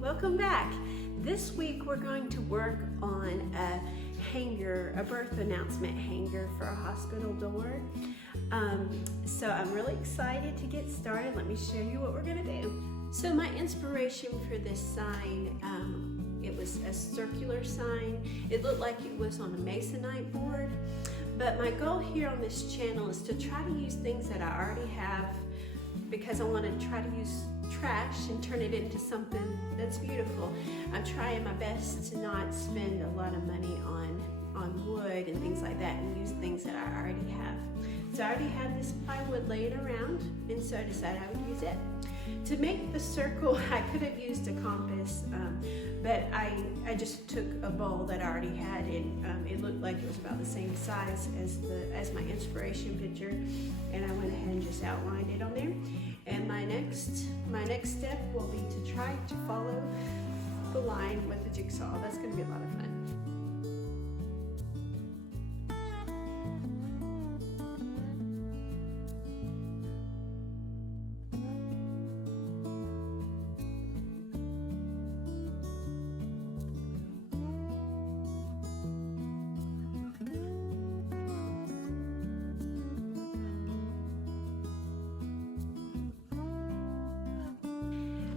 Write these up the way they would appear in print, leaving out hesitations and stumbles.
welcome back. This week we're going to work on a hanger, a birth announcement hanger for a hospital door. So I'm really excited to get started. Let me show you what we're going to do. So my inspiration for this sign, it was a circular sign. It looked like it was on a masonite board. But my goal here on this channel is to try to use things that I already have, because I want to try to use trash and turn it into something that's beautiful. I'm trying my best to not spend a lot of money on wood and things like that, and use things that I already have. So I already had this plywood laying around, and so I decided I would use it. To make the circle, I could have used a compass, but I just took a bowl that I already had, and it looked like it was about the same size as my inspiration picture, and I went ahead and just outlined it on there. And my next step will be to try to follow the line with the jigsaw. That's going to be a lot of fun.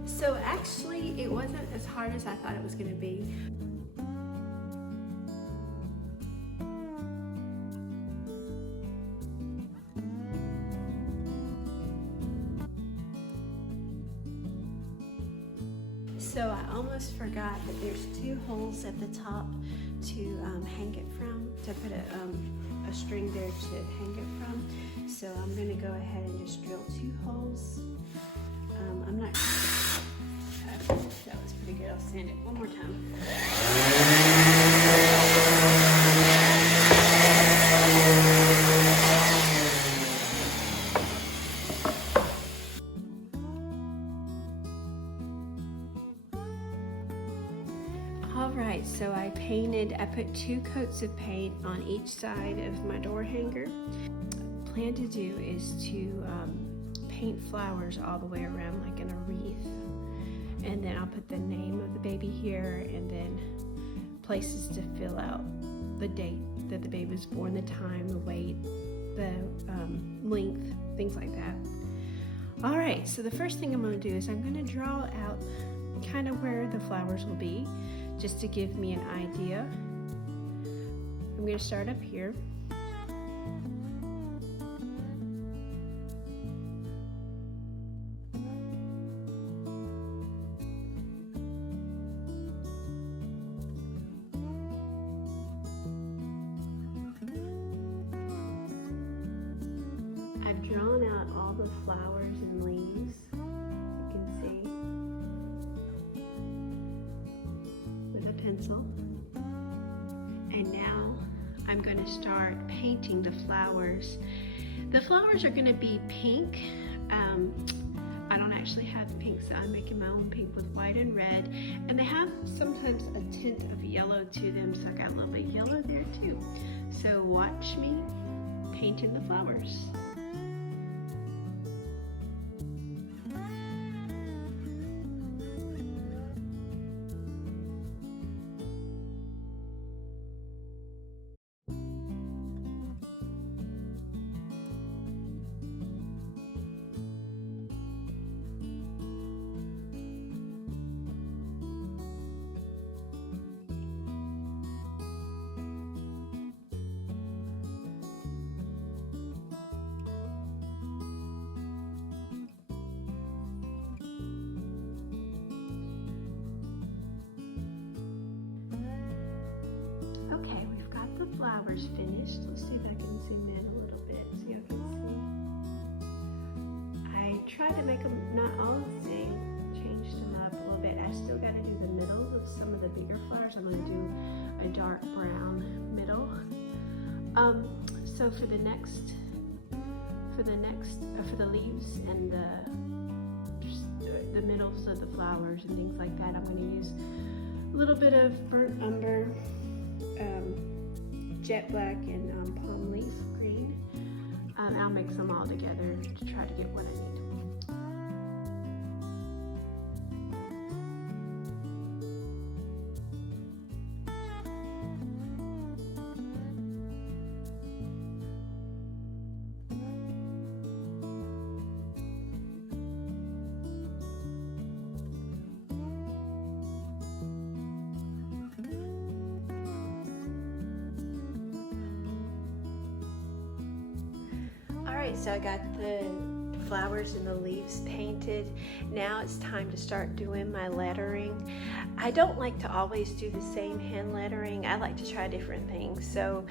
So actually, it wasn't as hard as I thought it was going to be. So I almost forgot that there's 2 holes at the top to hang it from, to put a string there to hang it from. So I'm going to go ahead and just drill 2 holes. I'm not that was pretty good. I'll sand it one more time. All right, so I put 2 coats of paint on each side of my door hanger. Plan to do is to paint flowers all the way around, like in a wreath. And then I'll put the name of the baby here, and then places to fill out the date that the baby was born, the time, the weight, the length, things like that. All right, so the first thing I'm going to do is I'm going to draw out kind of where the flowers will be, just to give me an idea. I'm going to start up here. I've drawn out all the flowers and leaves, you can see, with a pencil. And now I'm going to start painting the flowers. The flowers are going to be pink. I don't actually have pink, so I'm making my own pink with white and red. And they have sometimes a tint of yellow to them, so I got a little bit of yellow there too. So watch me painting the flowers. Flowers finished. Let's see if I can zoom in a little bit so you can see. I tried to make them not all the same, changed them up a little bit. I still got to do the middles of some of the bigger flowers. I'm going to do a dark brown middle. So for the leaves and the middles of the flowers and things like that, I'm going to use a little bit of burnt umber, jet black, and palm leaf green. I'll mix them all together to try to get what I need. Alright, so I got the flowers and the leaves painted. Now it's time to start doing my lettering. I don't like to always do the same hand lettering. I like to try different things. So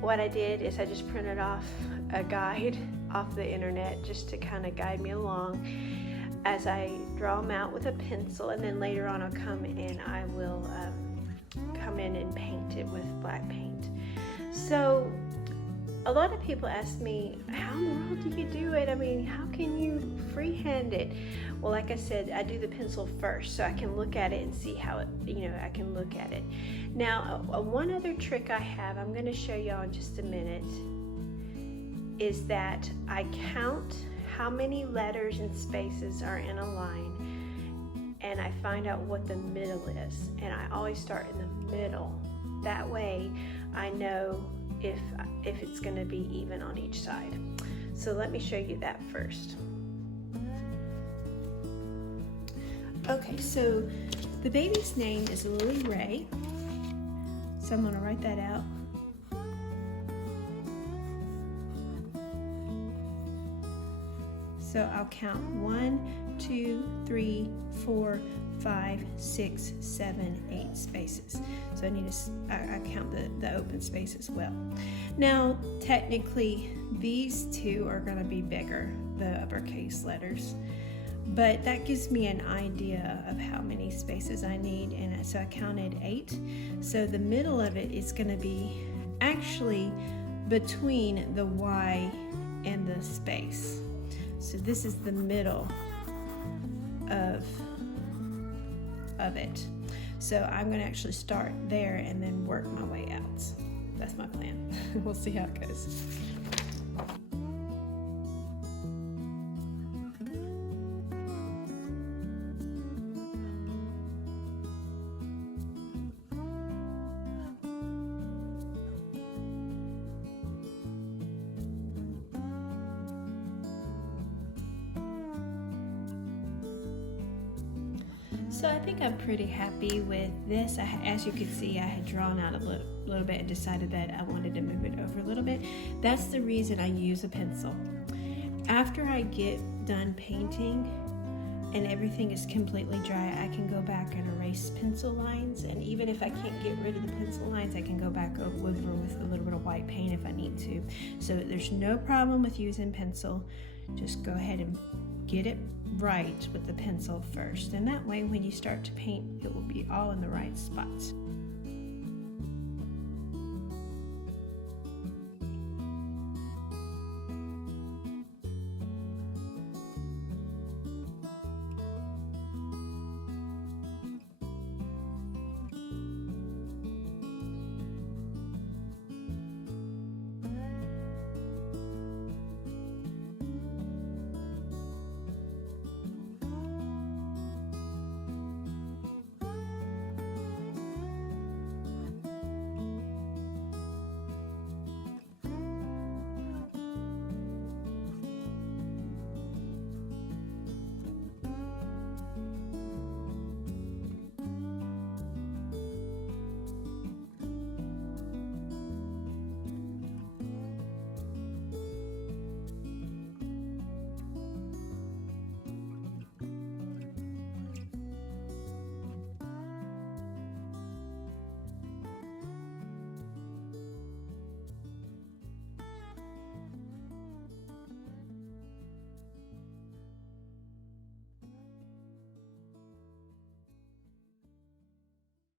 what I did is I just printed off a guide off the internet just to kind of guide me along as I draw them out with a pencil, and then later on I'll come and I will come in and paint it with black paint. So a lot of people ask me, how in the world do you do it? I mean, how can you freehand it? Well, like I said, I do the pencil first so I can look at it and see how it, I can look at it. Now, one other trick I have, I'm going to show y'all in just a minute, is that I count how many letters and spaces are in a line, and I find out what the middle is, and I always start in the middle. That way I know if it's going to be even on each side. So let me show you that first. Okay, so the baby's name is Lily Ray, so I'm going to write that out. So I'll count 1, 2, 3, 4, 5, 6, 7, 8 spaces. So I count the open space as well. Now, technically, these two are going to be bigger, the uppercase letters, but that gives me an idea of how many spaces I need, and so I counted 8. So the middle of it is going to be actually between the Y and the space. So this is the middle of it. So I'm going to actually start there and then work my way out. That's my plan. We'll see how it goes. So I think I'm pretty happy with this. As you can see, I had drawn out a little bit and decided that I wanted to move it over a little bit. That's the reason I use a pencil. After I get done painting and everything is completely dry, I can go back and erase pencil lines, and even if I can't get rid of the pencil lines, I can go back over with a little bit of white paint if I need to. So there's no problem with using pencil. Just go ahead and get it right with the pencil first, and that way when you start to paint, it will be all in the right spots.